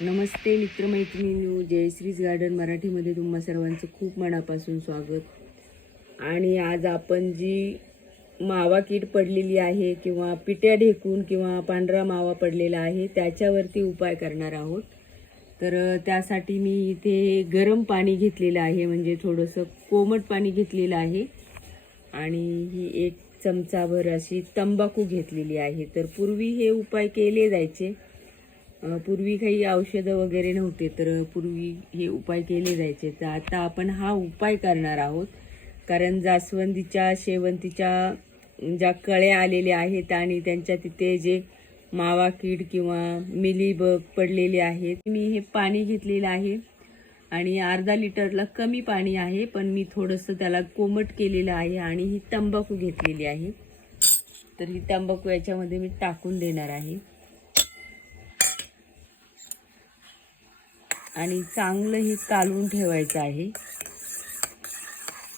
नमस्ते मित्रमैत्रिणी जयश्रीज गार्डन मराठीमध्ये तुम्हा सर्वांचं खूप मनापासून स्वागत. आणि आज आपण जी मावा कीड पडलेली आहे किंवा पिट्या ढेकून किंवा पांढरा मावा पडलेला आहे त्याच्यावरती उपाय करणार आहोत. तर त्यासाठी मी इथे गरम पाणी घेतलेलं आहे म्हणजे थोडंसं कोमट पाणी घेतलेलं आहे. आणि ही एक चमचाभर अशी तंबाखू घेतलेली आहे. तर पूर्वी हे उपाय केले जायचे. पूर्वी काही औषधं वगैरे नव्हते तर पूर्वी हे उपाय केले जायचे. तर आता आपण हा उपाय करणार आहोत. कारण जास्वंदीच्या शेवंतीच्या ज्या कळ्या आलेल्या आहेत आणि त्यांच्या तिथे जे मावा कीड किंवा मिलीबग पडलेले आहेत मी हे पाणी घेतलेलं आहे. आणि अर्धा लिटरला कमी पाणी आहे पण मी थोडंसं त्याला कोमट केलेलं आहे आणि ही तंबाखू घेतलेली आहे. तर ही तंबाखू याच्यामध्ये मी टाकून देणार आहे. आणि चांगलं हे कालवून ठेवायचं आहे.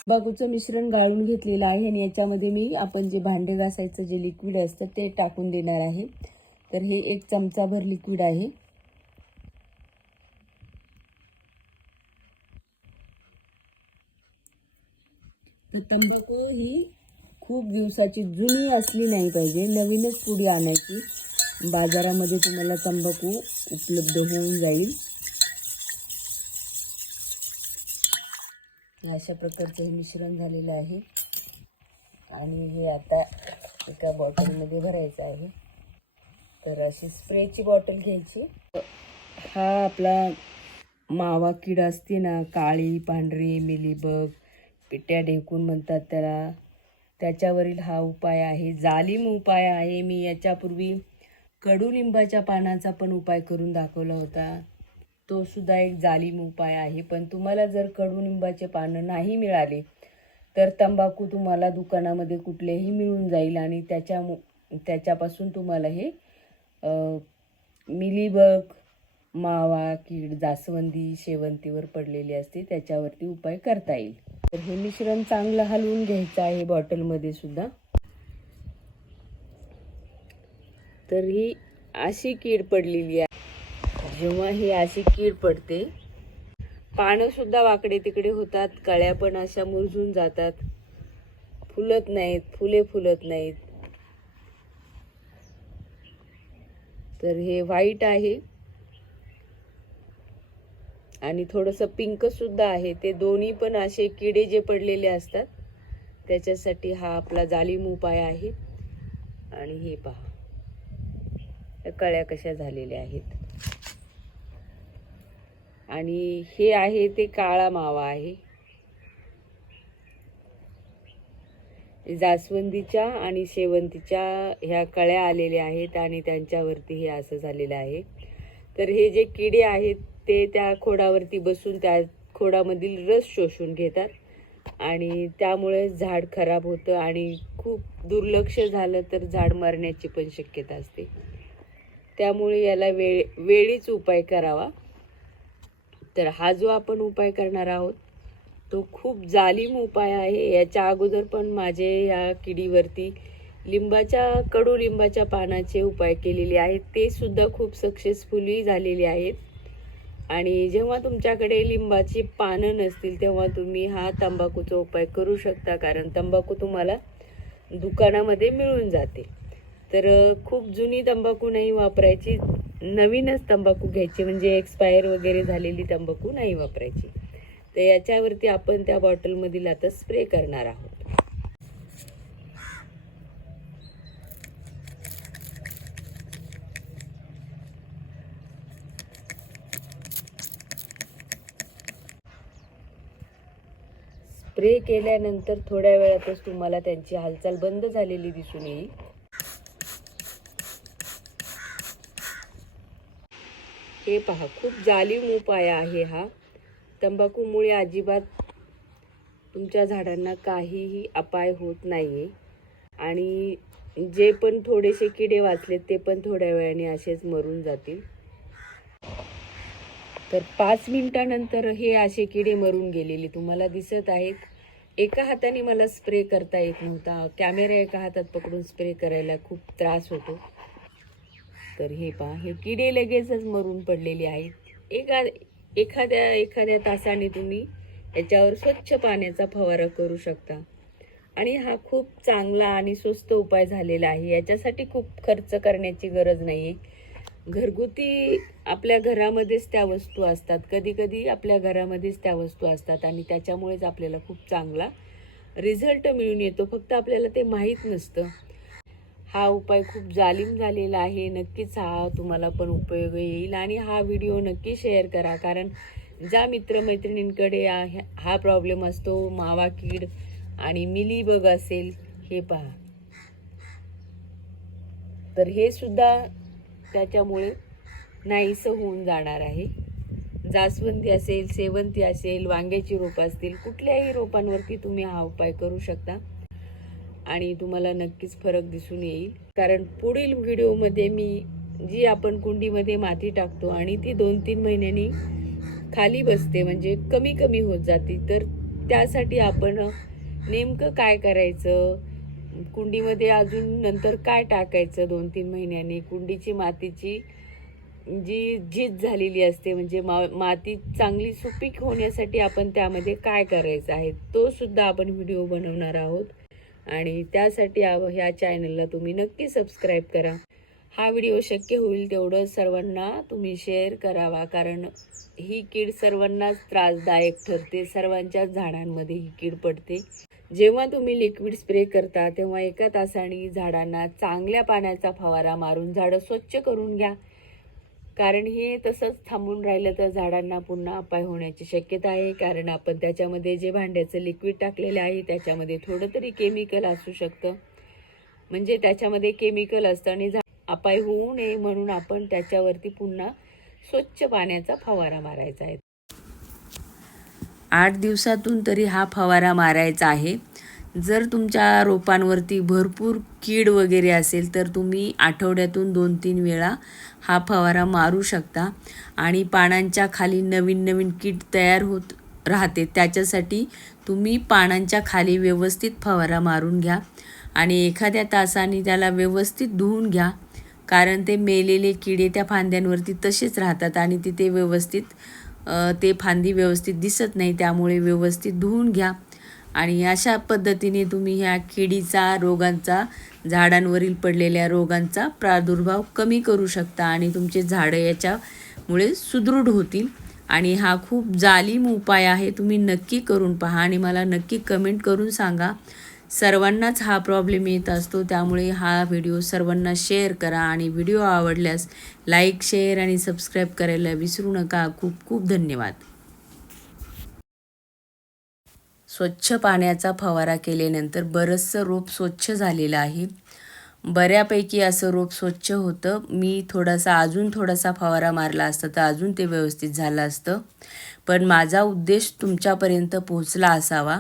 तंबाखूचं मिश्रण गाळून घेतलेलं आहे आणि याच्यामध्ये मी आपण जे भांडे घासायचं जे लिक्विड असतं ते टाकून देणार आहे. तर हे एक चमचाभर लिक्विड आहे. तर तंबाखू ही खूप दिवसाची जुनी असली नाही पाहिजे. नवीनच पुडी आणायची. बाजारामध्ये तुम्हाला तंबाखू उपलब्ध होऊन जाईल. अशा प्रकारचं हे मिश्रण झालेलं आहे. आणि हे आता एका बॉटलमध्ये भरायचं आहे. तर अशी स्प्रेची बॉटल घ्यायची. हा आपला मावा कीड असते ना काळी पांढरी मिलीबग पिट्या ढेकून म्हणतात त्याला. त्याच्यावरील हा उपाय आहे. जालिम उपाय आहे. मी याच्यापूर्वी कडुलिंबाच्या पानाचा पण उपाय करून दाखवला होता. तो सुद्धा एक जालिम उपाय आहे. पण तुम्हाला जर कडुलिंबाचे पानं नाही मिळाले तर तंबाखू तुम्हाला दुकानामध्ये कुठलेही मिळून जाईल आणि त्याच्या त्याच्यापासून तुम्हाला हे मिलीबग मावा कीड जास्वंदी शेवंतीवर पडलेली असते त्याच्यावरती उपाय करता येईल. तर हे मिश्रण चांगलं हलवून घ्यायचं आहे बॉटलमध्ये सुद्धा. तर ही अशी कीड पडलेली आहे. जेव्हा ही अशी कीड पडते पानं सुद्धा वाकडे तिकडे होतात कळ्या पण अशा मुरझून जातात. फुलत नाहीत फुले फुलत नाहीत. तर हे व्हाईट आहे. आणि थोडंसं पिंकसुद्धा आहे. ते दोन्ही पण असे किडे जे पडलेले असतात त्याच्यासाठी हा आपला जालीम उपाय आहे. आणि हे पहा. कळ्या कशा झालेल्या आहेत. आणि हे आहे ते काळा मावा आहे. जास्वंदीच्या आणि शेवंतीच्या ह्या कळ्या आलेल्या आहेत आणि त्यांच्यावरती हे असं झालेलं आहे. तर हे जे किडे आहेत ते त्या खोडावरती बसून त्या खोडामधील रस शोषून घेतात. आणि त्यामुळे झाड खराब होतं आणि खूप दुर्लक्ष झालं तर झाड मरण्याची पण शक्यता असते. त्यामुळे याला वेळ वेळीच उपाय करावा. तर हा जो आपण उपाय करणार आहोत तो खूप जालीम उपाय आहे. याच्या अगोदर पण माझे या किडीवरती लिंबाच्या कडुलिंबाच्या पानाचे उपाय केलेले आहेत. ते सुद्धा खूप सक्सेसफुली झालेले आहेत. आणि जेव्हा तुमच्याकडे लिंबाची पानं नसतील तेव्हा तुम्ही हा तंबाखूचा उपाय करू शकता कारण तंबाखू तुम्हाला दुकानामध्ये मिळून जाते. तर खूप जुनी तंबाखू नाही वापरायची नवीनच तंबाखू घ्यायची म्हणजे एक्सपायर वगैरे झालेली तंबाखू नाही वापरायची. तर याच्यावरती आपण त्या बॉटलमधील आता स्प्रे करणार आहोत. स्प्रे केल्यानंतर थोड्या वेळातच तुम्हाला त्यांची हालचाल बंद झालेली दिसून येईल. हे पहा खूप जालीम उपाय आहे हा. तंबाखूमुळे अजिबात तुमच्या झाडांना काहीही अपाय होत नाही आहे आणि जे पण थोडेसे किडे वाचलेत ते पण थोड्या वेळाने असेच मरून जातील. तर पाच मिनटानंतर हे असे किडे मरून गेलेले तुम्हाला दिसत आहेत. एका हाताने मला स्प्रे करता येत नव्हता. कॅमेरा एका हातात पकडून स्प्रे करायला खूप त्रास होतो. तर हे पहा हे किडे लगेचच मरून पडलेले आहेत. एका एखाद्या एखाद्या तासाने तुम्ही याच्यावर स्वच्छ पाण्याचा फवारा करू शकता. आणि हा खूप चांगला आणि स्वस्त उपाय झालेला आहे. याच्यासाठी खूप खर्च करण्याची गरज नाही आहे घरगुती आपल्या घरामध्येच त्या वस्तू असतात. कधी कधी आपल्या घरामध्येच त्या वस्तू असतात आणि त्याच्यामुळेच आपल्याला खूप चांगला रिझल्ट मिळून येतो. फक्त आपल्याला ते माहीत नसतं. हा उपाय खूप जालिम झालेला आहे. नक्कीच हा तुम्हाला पण उपयोग येईल आणि हा व्हिडिओ नक्की शेअर करा. कारण ज्या मित्रमैत्रिणींकडे हा- प्रॉब्लेम असतो मावा कीड आणि मिली बग असेल हे पहा. तर हे सुद्धा त्याच्यामुळे नाहीसं होऊन जाणार आहे. जास्वंदी असेल सेवंती असेल वांग्याची रोपं असतील कुठल्याही रोपांवरती तुम्ही हा उपाय करू शकता. आणि तुम्हाला नक्कीच फरक दिसून येईल. कारण पुढील व्हिडिओमध्ये मी जी आपण कुंडीमध्ये माती टाकतो आणि ती दोन तीन महिन्यांनी खाली बसते म्हणजे कमी कमी होत जाते. तर त्यासाठी आपण नेमकं काय करायचं? कुंडीमध्ये अजून नंतर काय टाकायचं दोन तीन महिन्यांनी? कुंडीची मातीची जी झीज झालेली असते म्हणजे मा माती चांगली सुपीक होण्यासाठी आपण त्यामध्ये काय करायचं आहे तो सुद्धा आपण व्हिडिओ बनवणार आहोत. आणि त्यासाठी ह्या चॅनलला तुम्ही नक्की सबस्क्राईब करा. हा व्हिडिओ शक्य होईल तेवढं सर्वांना तुम्ही शेअर करावा कारण ही कीड सर्वांनाच त्रासदायक ठरते सर्वांच्याच झाडांमध्ये ही कीड पडते. जेव्हा तुम्ही लिक्विड स्प्रे करता तेव्हा एका तासाने झाडांना चांगल्या पाण्याचा फवारा मारून झाडं स्वच्छ करून घ्या. कारण हे तसंच थांबून राहिलं तर झाडांना पुन्हा अपाय होण्याची शक्यता आहे. कारण आपण त्याच्यामध्ये जे भांड्याचं लिक्विड टाकलेलं आहे त्याच्यामध्ये थोडं तरी केमिकल असू शकतं. म्हणजे त्याच्यामध्ये केमिकल असतं आणि झा अपाय होऊ नये म्हणून आपण त्याच्यावरती पुन्हा स्वच्छ पाण्याचा फवारा मारायचा आहे. आठ दिवसातून तरी हा फवारा मारायचा आहे. जर तुमच्या रोपांवरती भरपूर कीड वगैरे असेल तर तुम्ही आठवड्यातून दोन तीन वेळा हा फवारा मारू शकता. आणि पानांच्या खाली नवीन नवीन कीड तयार होत राहते त्याच्यासाठी तुम्ही पानांच्या खाली व्यवस्थित फवारा मारून घ्या. आणि एखाद्या तासाने त्याला व्यवस्थित धुवून घ्या कारण ते मेलेले किडे त्या फांद्यांवरती तसेच राहतात आणि तिथे व्यवस्थित ते फांदी व्यवस्थित दिसत नाही त्यामुळे व्यवस्थित धुवून घ्या. आणि अशा पद्धतीने तुम्ही ह्या किडीचा रोगांचा झाडांवरील पडलेल्या रोगांचा प्रादुर्भाव कमी करू शकता आणि तुमचे झाडं याच्यामुळे सुदृढ होतील. आणि हा खूप जालीम उपाय आहे तुम्ही नक्की करून पहा आणि मला नक्की कमेंट करून सांगा. सर्वांनाच हा प्रॉब्लेम येत असतो. त्यामुळे हा व्हिडिओ सर्वांना शेअर करा आणि व्हिडिओ आवडल्यास लाईक शेअर आणि सबस्क्राईब करायला विसरू नका. खूप खूप धन्यवाद. स्वच्छ पाण्याचा फवारा केल्यानंतर बरंचसं रोप स्वच्छ झालेलं आहे. बऱ्यापैकी असं रोप स्वच्छ होतं. मी थोडासा अजून थोडासा फवारा मारला असता तर अजून ते व्यवस्थित झालं असतं. पण माझा उद्देश तुमच्यापर्यंत पोहोचला असावा.